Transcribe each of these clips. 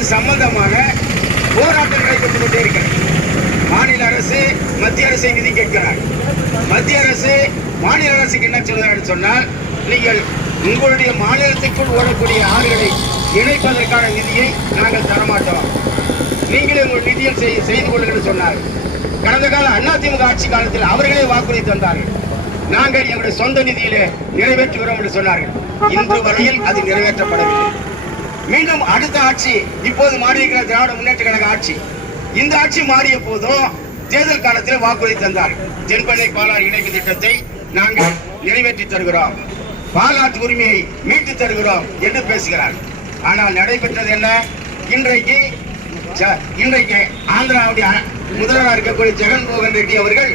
அது சம்பந்தமாக போராட்டம் நடைபெற்றுக் கொண்டே இருக்கிறது. மாநில அரசு மத்திய அரசை நிதி கேட்கிறார். மத்திய அரசு மாநில அரசுக்கு என்ன சொல்கிறார் சொன்னால் நீங்கள் உங்களுடைய மாநிலத்திற்குள் ஓடக்கூடிய ஆறுகளை இணைப்பதற்கான நிதியை நாங்கள் தரமாட்டோம். நீங்களே உங்கள் நிதியம் செய்து கொள்ளுங்கள் சொன்னார். கடந்த கால அதிமுக ஆட்சி காலத்தில் அவர்களே வாக்குறுதி தந்தார்கள். நாங்கள் எங்களுடைய சொந்த நிதியிலே நிறைவேற்றுகிறோம் என்று சொன்னார்கள். இன்று வரையில் அது நிறைவேற்றப்படவில்லை. மீண்டும் அடுத்த ஆட்சி இப்போது மாறியிருக்கிற திராவிட முன்னேற்ற கழக ஆட்சி. இந்த ஆட்சி மாறிய போதும் தேர்தல் காலத்தில் வாக்குறுதி தந்தார். தென்பெண்ணை பாலாறு இணைப்பு திட்டத்தை நாங்கள் நிறைவேற்றி தருகிறோம். பாலாற்று உரிமையை மீட்டு தருகிறோம் என்று பேசுகிறார். ஆனால் நடைபெற்றது என்ன? இன்றைக்கு இன்றைக்கு ஆந்திராவுடைய முதல்வராக இருக்கக்கூடிய ஜெகன்மோகன் ரெட்டி அவர்கள்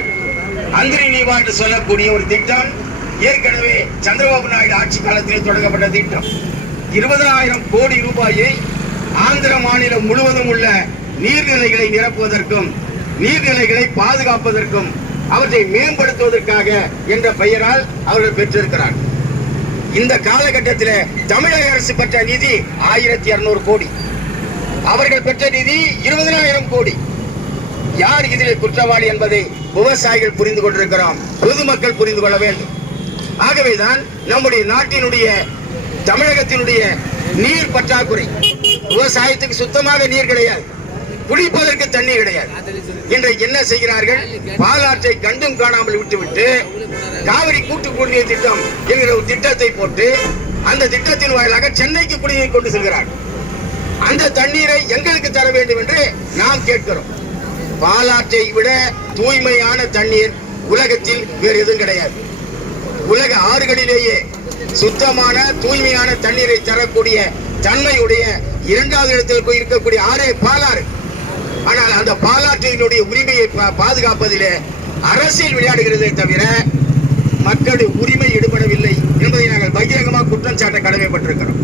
அந்திரி நீவா என்று சொல்லக்கூடிய ஒரு திட்டம் ஏற்கனவே சந்திரபாபு நாயுடு ஆட்சி காலத்தில் தொடங்கப்பட்ட திட்டம். இருபதாயிரம் கோடி ரூபாயை ஆந்திர மாநிலம் முழுவதும் உள்ள நீர்நிலைகளை நிரப்புவதற்கும் நீர்நிலைகளை பாதுகாப்பதற்கும் அவற்றை மேம்படுத்துவதற்காக என்ற பெயரால் அவர்கள் பெற்றிருக்கிறார் இந்த காலகட்டத்தில் தமிழக அரசு பெற்ற நிதி ஆயிரத்தி இருநூறு கோடி. அவர்கள் பெற்ற நிதி இருபதனாயிரம் கோடி. யார் இதில் குற்றவாளி என்பதை விவசாயிகள் புரிந்து கொண்டிருக்கிறோம் பொதுமக்கள் புரிந்து கொள்ள வேண்டும். ஆகவேதான் நம்முடைய நாட்டினுடைய தமிழகத்தினுடைய நீர் பற்றாக்குறை. விவசாயத்துக்கு சுத்தமாக நீர் கிடையாது. குடிப்பதற்கு தண்ணீர் கிடையாது. இன்றைக்கு என்ன செய்கிறார்கள்? பாலாற்றை கண்டும் காணாமல் விட்டுவிட்டு காவிரி கூட்டு குடிநீர் திட்டம் என்கிற ஒரு திட்டத்தை போட்டு அந்த திட்டத்தின் வாயிலாக சென்னைக்கு குடிநீர் கொண்டு செல்கிறார்கள். அந்த தண்ணீரை எங்களுக்கு தர வேண்டும் என்று நாம் கேட்கிறோம். பாலாற்றை விட தூய்மையான தண்ணீர் உலகத்தில் வேறு எதுவும் கிடையாது. உலக ஆறுகளிலேயே சுத்தமான தூய்மையான தண்ணீரை தரக்கூடிய தன்மையுடைய இரண்டாவது இடத்தில் போய் இருக்கக்கூடிய ஆறே பாலாறு. ஆனால் அந்த பாலாற்றினுடைய உரிமையை பா- பாதுகாப்பதிலே அரசியல் விளையாடுகிறதே தவிர மக்களுடைய உரிமை ஈடுபடவில்லை என்பதை நாங்கள் பகிரங்கமாக குற்றம் சாட்ட கடமைப்பட்டிருக்கிறோம்.